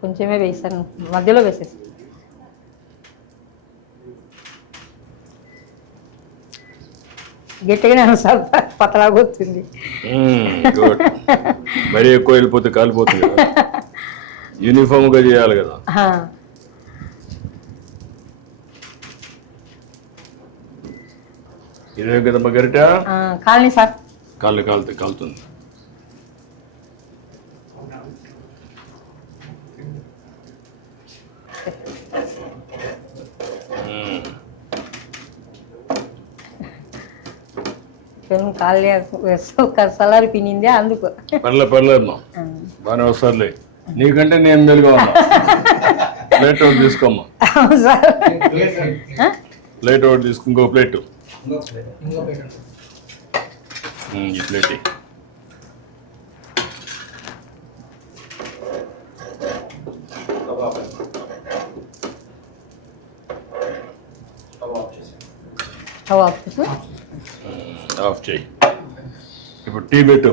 కొంచెమే వేసాను. మధ్యలో వేసేసి. గట్టిగానే సార్ పతలాగా వచ్చింది. గుడ్ మరీ ఎక్కువ వెళ్ళిపోతే కాలిపోతుంది యూనిఫామ్గా చేయాలి కదా. ఇదే కదమ్మా గరిట ఆ, కాలనీ సార్. కాళ్ళు కాలుతుంది. కాలుతుంది సలారి పినిందే అందుకు. పర్లే బాగానే వస్తారులే నీకంటే నేను మెలుగా ప్లేట్ ఒకటి తీసుకోమ్మా? ప్లేట్ ఒకటి తీసుకో ఇంకో ప్లేట్. ఈ ప్లేట్ ఆఫ్ చేయి ఇప్పుడు టీ పెట్టు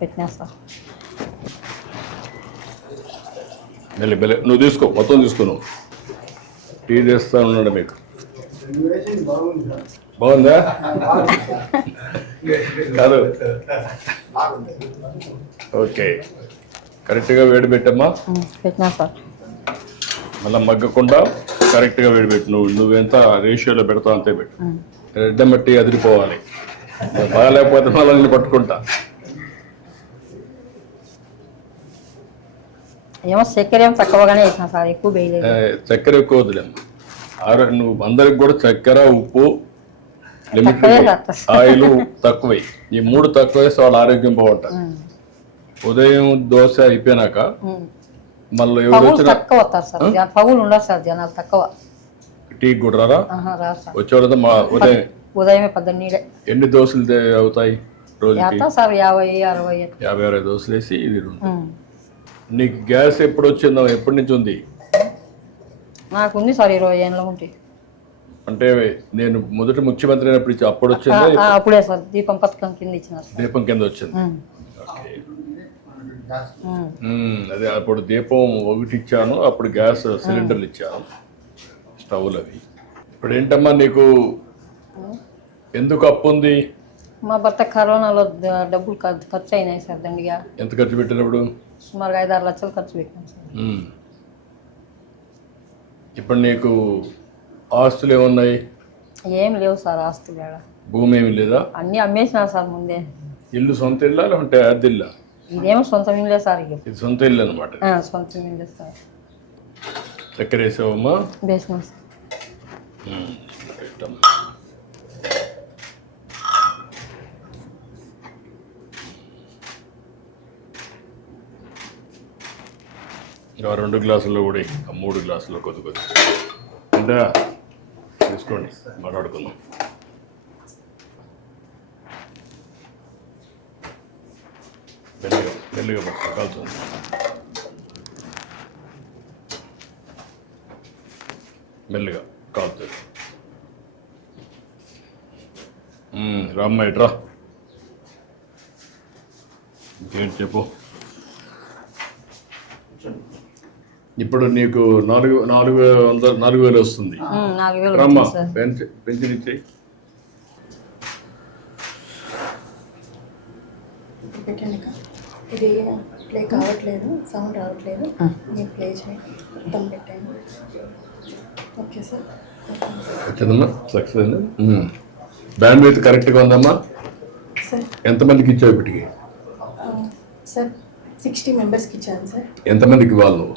పెట్టినా సార్ మెల్లి మెల్లి నువ్వు తీసుకో మొత్తం తీసుకో నువ్వు టీ చేస్తా ఉన్నాడు మీకు. బాగుందా? కాదు. ఓకే. కరెక్ట్గా వేడి పెట్టమ్మా. ఆ, పెట్టినా సార్. మళ్ళీ మగ్గకుండా కరెక్ట్గా వేడి పెట్టు. నువ్వు నువ్వెంత రేషియోలో పెడతావు అంతే పెట్టు. రెడ్డ మట్టి అదిరిపోవాలి. బాగాలేకపోతే మళ్ళీ పట్టుకుంటా. ఏమో చక్కెర ఏమో తక్కువగానే వేసిన సార్ ఎక్కువ చక్కెర ఎక్కువ వదిలేమ్మా ఆరో నువ్వు అందరికి కూడా చక్కెర ఉప్పు లిమిట్ తక్కువే వేస్తా. ఆయిల్ తక్కువే. ఈ మూడు తక్కువ వేస్తే వాళ్ళ ఆరోగ్యం బాగుంటుంది. ఉదయం దోశ అయిపోయినాక. మళ్ళీ ఎవరు పగులు వచ్చినా తక్కువ వస్తారు సార్ జన- పగులు ఉండరు సార్ జనాలు తక్కువ. టీ కూడా వచ్చేవాళ్ళతో మా ఉదయం ఉదయమే పద్దెనిమిది ఎన్ని దోశలు అవుతాయి ఎంత సార్ యాభై అరవై యాభై అరవై దోశలు వేసి ఇది. నీకు గ్యాస్ ఎప్పుడు వచ్చిందో ఎప్పటి నుంచి ఉంది? నాకు ఉంది సార్ ఇరవై ఏళ్ళ ఉంటే అంటే నేను మొదటి ముఖ్యమంత్రి అయినప్పుడు అప్పుడు వచ్చిందా? అప్పుడే సార్ దీపం పథకం కింద ఇచ్చినారు దీపం కింద వచ్చింది. అదే అప్పుడు దీపం ఒకటి ఇచ్చాను అప్పుడు గ్యాస్ సిలిండర్లు ఇచ్చాను స్టవ్లు అవి. ఇప్పుడు ఏంటమ్మా నీకు ఎందుకు అప్పు ఉంది? మా భర్త కరోనాలో డబ్బులు ఖర్చు అయినాయి సార్ దండిగా. ఎంత ఖర్చు పెట్టినప్పుడు? సుమారుగా ఐదు ఆరు లక్షలు ఖర్చు పెట్టాను సార్. ఇప్పుడు నీకు ఆస్తులు ఏమున్నాయి ఏం లేవు సార్ ఆస్తులు ఆడ భూమి ఏమి లేదా? అన్నీ అమ్మేసినారు సార్ ముందే. ఇల్లు సొంత ఇల్లా లేకుంటే అద్దె ఇల్లా? ఇదేమో సొంత ఇల్లే సార్ ఇక. ఇది సొంత ఇల్లు అనమాట ఆ, సొంత ఇల్లే సార్. చక్కెర వేసావమ్మా వేసినాం సార్. పెట్టమ్మా. ఇంకా రెండు గ్లాసుల్లో కూడా. ఆ మూడు గ్లాసుల్లో కొద్ది కొద్ది. అంటే చూసుకోండి మాట్లాడుకుందాం. మెల్లిగా మెల్లిగా పట్టుకో కాలుతుంది మెల్లిగా కాలుతుంది మ్మ్, రామ్మ ఇట్రా ఇంకేంటి చెప్పు? ఇప్పుడు నీకు నాలుగు నాలుగు వందల నాలుగు వేలు వస్తుంది. ఉమ్, నాలుగు వేలు రమ్మ పెన్షన్ అక్క. ఇది ప్లే కావట్లేదు సౌండ్ రావట్లేదు. మీరు ప్లే చేయండి. మొత్తం పెట్టండి. Okay sir. వచ్చిందమ్మా సక్సెస్ అయింది బ్యాండ్ విత్ కరెక్ట్గా ఉందమ్మా? సార్. ఎంతమందికి ఇచ్చావు ఇప్పటికి? సార్ సిక్స్టీ మెంబర్స్కి ఇచ్చాను సార్. ఎంతమందికి ఇవ్వాలి నువ్వు?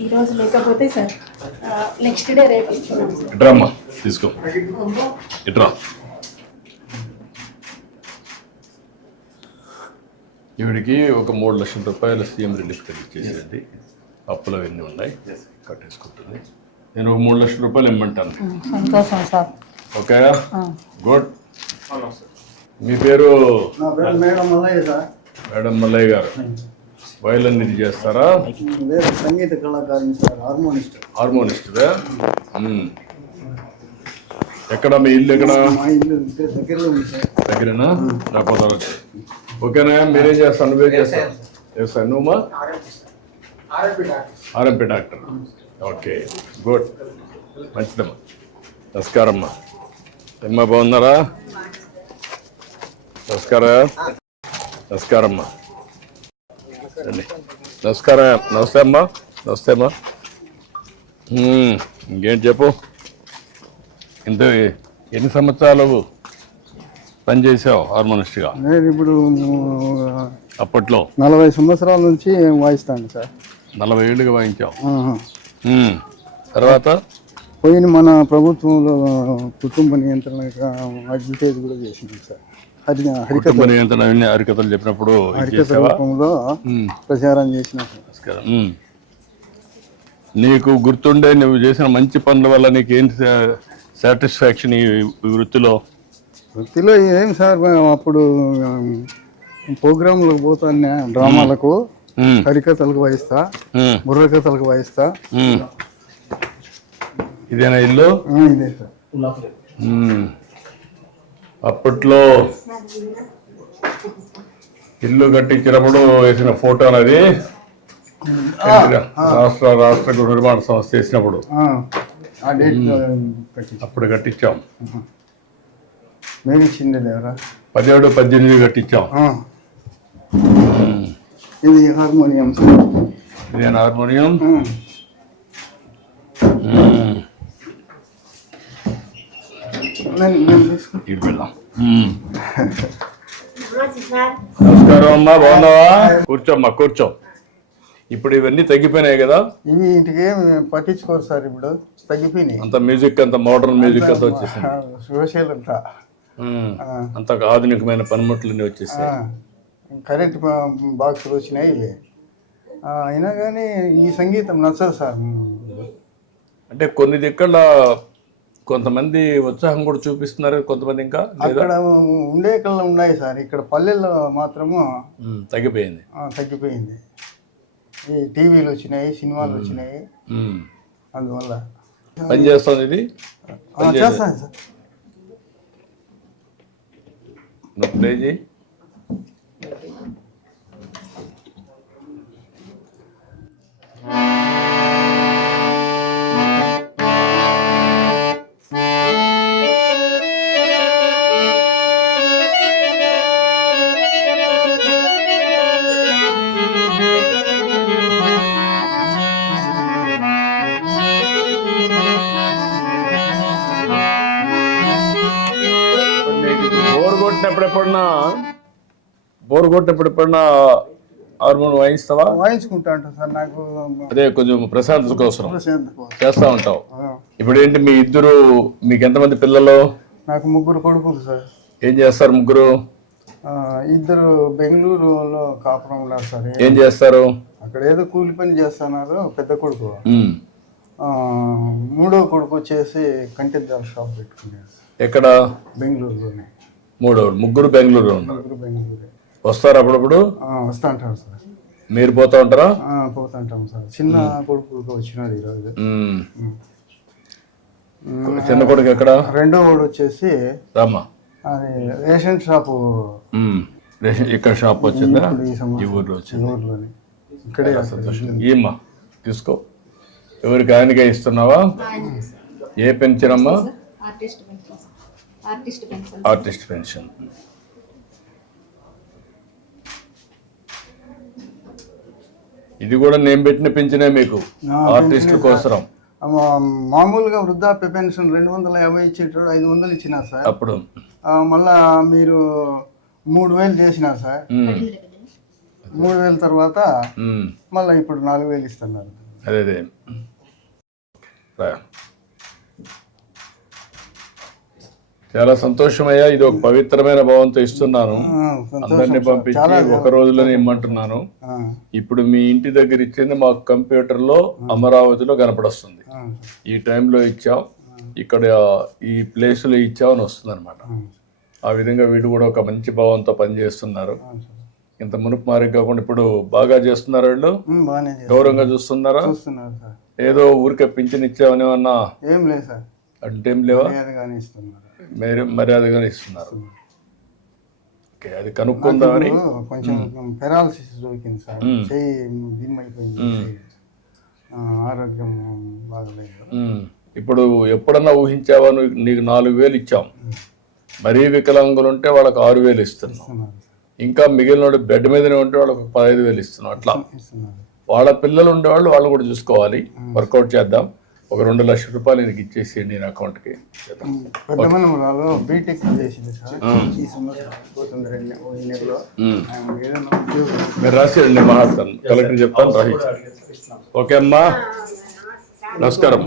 ఈరోజు లేకపోతే సార్ నెక్స్ట్ డే రేపు ఇట్రామ్మా తీసుకో. ఇట్రా. ఈవిడికి ఒక మూడు లక్షల రూపాయల సీఎం రిలీఫ్ కింద ఇచ్చేసేది. అప్పులు అవన్నీ ఉన్నాయి. కట్టేసుకుంటుంది. నేను ఒక మూడు లక్షల రూపాయలు ఇమ్మంటాను. సంతోషం సార్. ఓకే? గుడ్. మీ పేరు? మేడం మల్లయ్య గారు. వయలన్ ఇది చేస్తారా? వేరే సంగీత కళాకారుని సార్ హార్మోనిస్ట్. హార్మోనిస్ట్దా మ్మ్. ఎక్కడ మీ ఇల్లు ఎక్కడ? మా ఇల్లు ఇంటి దగ్గరలో ఉంది సార్. దగ్గరేనా? రాకపోతే వచ్చి ఓకేనా? మీరేం చేస్తాను నువ్వేం చేస్తాను చేస్తాను నువ్వు ఆర్ఎంపీ డాక్టర్. ఓకే. గుడ్. మంచిదమ్మా. నమస్కారం అమ్మా అమ్మా బాగున్నారా? నమస్కారం? నమస్కారం అమ్మా రండి నమస్కారం నమస్తే అమ్మా నమస్తే అమ్మా. మ్మ్. ఇంకేం చెప్పు? ఇంత ఎన్ని సంవత్సరాలు పనిచేసావు హార్మోనిస్ట్గా? నేను ఇప్పుడు అప్పట్లో? నలభై సంవత్సరాల నుంచి వాయిస్తాను సార్. నలభై ఏళ్ళుగా వాయించావు. తర్వాత? పోయిన మన ప్రభుత్వంలో కుటుంబ నియంత్రణ అడ్వర్టైజ్ కూడా చేసింది సార్. కుటుంబ నియంత్రణ అవన్నీ హరికథలు చెప్పినప్పుడు హరికథ రూపంలో. ప్రచారం చేసిన. నీకు గుర్తుండే నువ్వు చేసిన మంచి పనుల వల్ల నీకు ఏంటి సాటిస్ఫాక్షన్ ఈ వృత్తిలో వృత్తిలో ఏం సార్ అప్పుడు ప్రోగ్రాంలకు పోతాను డ్రామాలకు. హరికథలకు వాయిస్తా. బుర్రకథలకు వాయిస్తా. ఇదేనా ఇల్లు ఇదే సార్. అప్పట్లో ఇల్లు కట్టించినప్పుడు వేసిన ఫోటోలు అది రాష్ట్ర రాష్ట్ర గృహ నిర్మాణ సంస్థ వేసినప్పుడు. అప్పుడు కట్టించాం. మేము ఇచ్చింది పదిహేడు పద్దెనిమిది కట్టించాం. ఇది హార్మోనియం ఇదే హార్మోనియం ఆ. మ్మ్. ఇటు. నమస్కారం అమ్మా బాగున్నావా? కూర్చోమ్మా కూర్చో ఇప్పుడు ఇవన్నీ తగ్గిపోయినాయి కదా? ఇవి ఇంటికి ఏమి పట్టించుకోరు సార్ ఇప్పుడు. తగ్గిపోయినాయి. అంత మ్యూజిక్ అంత మోడర్న్ మ్యూజిక్ అంతా వచ్చేసింది. సోషల్ అంతా. ఆధునికమైన పనిముట్లన్నీ వచ్చేసాయి. కరెంట్ బాక్సులు వచ్చినాయి ఇవి అయినా కానీ ఈ సంగీతం నచ్చదు సార్. అంటే కొన్ని దిక్కల కొంతమంది ఉత్సాహం కూడా చూపిస్తున్నారు కొంతమంది ఇంకా అక్కడ ఉండే కళ్ళు ఉన్నాయి సార్. ఇక్కడ పల్లెల్లో మాత్రము. తగ్గిపోయింది. తగ్గిపోయింది. ఈ టీవీలు వచ్చినాయి సినిమాలు వచ్చినాయి. అందువల్ల పని చేస్తుంది ఇది? చేస్తాను సార్. ప్లే చేయి. కొట్టినప్పుడు ఎప్పుడన్నా? బోర్ కొట్టినప్పుడు ఎప్పుడన్నా హార్మోన్ వాయిస్తావా వాయించుకుంటా ఉంటాను సార్ నాకు అదే కొంచెం ప్రశాంతత కోసం. ప్రశాంత్ కోసం. చేస్తా ఉంటావు. ఇప్పుడు ఏంటి మీ ఇద్దరు మీకు ఎంతమంది పిల్లలు? నాకు ముగ్గురు కొడుకులు సార్. ఏం చేస్తారు ముగ్గురు? ఇద్దరు బెంగళూరులో కాపురం ఉన్నారు సార్. ఏం చేస్తారు? అక్కడ ఏదో కూలి పని చేస్తున్నారు పెద్ద కొడుకు. మూడో కొడుకు వచ్చేసి కంటిద్దాల షాప్ పెట్టుకున్నాడు సార్. ఎక్కడ? బెంగళూరులోనే. మూడో ముగ్గురు బెంగళూరు ఉన్నారు. ముగ్గురు బెంగళూరు వస్తారు అప్పుడప్పుడు? వస్తా ఉంటారు సార్. మీరు పోతా ఉంటారా? ఆ, పోతుంటాం సార్. చిన్న కొడుకు వచ్చినాడు ఈరోజు. చిన్న కొడుకు ఎక్కడ? రెండో వాడు వచ్చేసి రామ్మా అది రేషన్ షాపు. రేషన్ ఇక్కడ షాప్ వచ్చిందా? ఈ ఊర్లో వచ్చింది? ఊర్లోనే. ఇక్కడే సంతోషం. ఏమ్మా తీసుకో. ఎవరికి ఆయనకే ఇస్తున్నావా? ఏ పెన్షన్ అమ్మా artist pension artist pension artist pension ఇది కూడా నేను పెట్టిన పెంచినే మీకు. ఆ, ఆర్టిస్టుల కోసం మామూలుగా వృద్ధాప్య పెన్షన్ రెండు వందల యాభై ఇచ్చేటప్పుడు ఐదు వందలు ఇచ్చినారు సార్. అప్పుడు. మళ్ళా మీరు మూడు వేలు చేసినారు సార్. మూడు వేల తర్వాత మళ్ళీ ఇప్పుడు నాలుగు వేలు ఇస్తున్నారు. అదే అదే. చాలా సంతోషమయ్యా. ఇది ఒక పవిత్రమైన భావంతో ఇస్తున్నాను. అందరినీ. పంపించి ఒక రోజులోనే ఇమ్మంటున్నాను. ఇప్పుడు మీ ఇంటి దగ్గర ఇచ్చింది మాకు కంప్యూటర్లో అమరావతిలో కనపడొస్తుంది. ఈ టైంలో ఇచ్చాం. ఇక్కడ ఈ ప్లేస్లో ఇచ్చాం అని వస్తుంది అనమాట ఆ విధంగా వీడు కూడా ఒక మంచి భావంతో పనిచేస్తున్నారు. ఇంత మునుపు మారి కాకుండా ఇప్పుడు బాగా చేస్తున్నారు వీళ్ళు. గౌరవంగా చూస్తున్నారా? ఏదో ఊరికే పింఛన్ ఇచ్చామని ఏమన్నా ఏం లేదు సార్. అంటే ఏం లేవా? మీరు మర్యాదగానే ఇస్తున్నారు. ఓకే అది కనుక్కుందామని. ఇప్పుడు కొంచెం పెరాలసిస్ దొరికింది సార్. ఆ, ఆరోగ్యం బాగలేదు. ఇప్పుడు ఎప్పుడన్నా ఊహించావా? నీకు నాలుగు వేలు ఇచ్చాం. మరీ వికలాంగులు ఉంటే వాళ్ళకి ఆరు వేలు ఇస్తున్నాం. ఇంకా మిగిలిన బెడ్ మీదనే ఉంటే వాళ్ళకి పదహైదు వేలు ఇస్తున్నాం అట్లా. వాళ్ళ పిల్లలు ఉండేవాళ్ళు వాళ్ళు కూడా చూసుకోవాలి. వర్కౌట్ చేద్దాం. ఒక రెండు లక్షల రూపాయలు నీకు ఇచ్చేసేయండి నేను అకౌంట్కి. బీటెక్ చేసింది సార్. ఈ సంవత్సరం మీరు రాసేయండి నేను మాట్లాడతాను కలెక్టర్ చెప్తాను రాసి ఓకే అమ్మా. నమస్కారం.